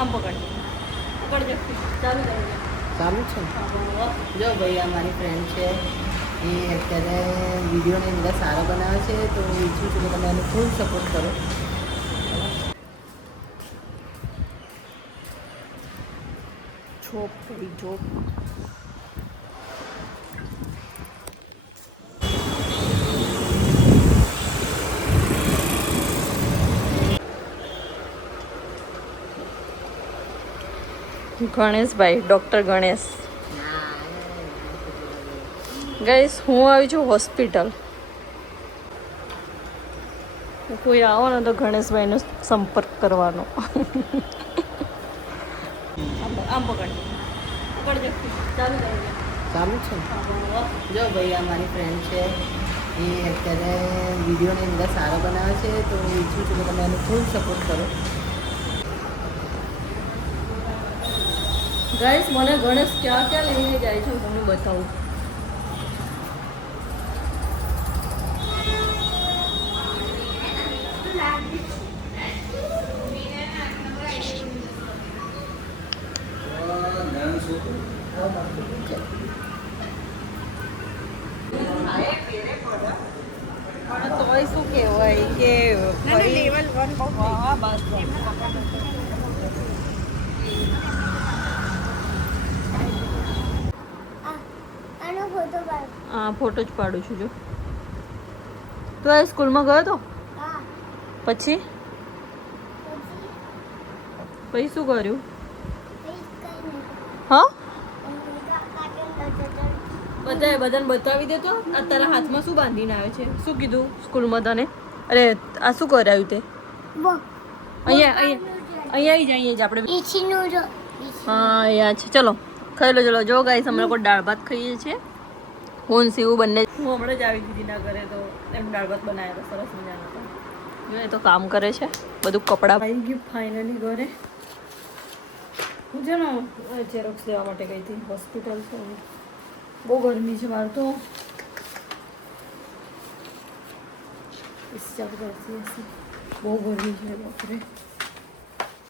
આમ પકડ પકડ ચાલુ કરજો ચાલુ છે જો ભાઈ આ મારી ફ્રેન્ડ છે એ અત્યારે વિડીયોની અંદર સારો બનાવે છે તો હું ઈચ્છું છું કે તમે એને ફૂલ સપોર્ટ કરો. જોબ કરી job. Ganeshbhai, doctor Ganesh. Guys હું આવી છું હોસ્પિટલ. કોઈ આવો ને તો ગણેશભાઈનો સંપર્ક કરવાનો. આમ પકડ પકડજો ચાલુ કરજો ચાલુ છે જો ભાઈ આ મારી ફ્રેન્ડ છે એ અત્યારે વિડીયોની અંદર સારો બનાવે છે તો હું ઈચ્છું છું કે તમે એને ફૂલ સપોર્ટ કરો. ગાઈસ મને ગણેશ ક્યાં ક્યાં લઈને જાય છે હું તમને બતાવું. તોય શું કહેવાય કે લેવલ 1 હા બસ હા ફોટો જ પાડું છું જો. તો આ સ્કૂલમાં ગયો તો પછી પછી શું કર્યું? હા બધાને બતાવી દેતો. આ તારા હાથમાં શું બાંધીને આવે છે? શું કીધું સ્કૂલમાં તને? અરે આ શું કરાવ્યું તે? અહીંયા આવી જાય આપણે. હા અહીંયા છે. ચલો ખાઈ લો. ચલો જો ગાઈસ અમે લોકો દાળ ભાત ખાઈએ છીએ. હું સીવું બંને. હું હમણાં જ આવી દીધીના ઘરે તો એમ દાળ ભાત બનાવ્યા હતા સરસ મજાના. જો એ તો કામ કરે છે બધું કપડાં. આવી ગયું ફાઇનલી ઘરે. હું છે ને ઝેરોક્સ લેવા માટે ગઈ હતી હોસ્પિટલ. તો બહુ ગરમી છે બહાર તો. બહુ ગરમી છે બાપરે.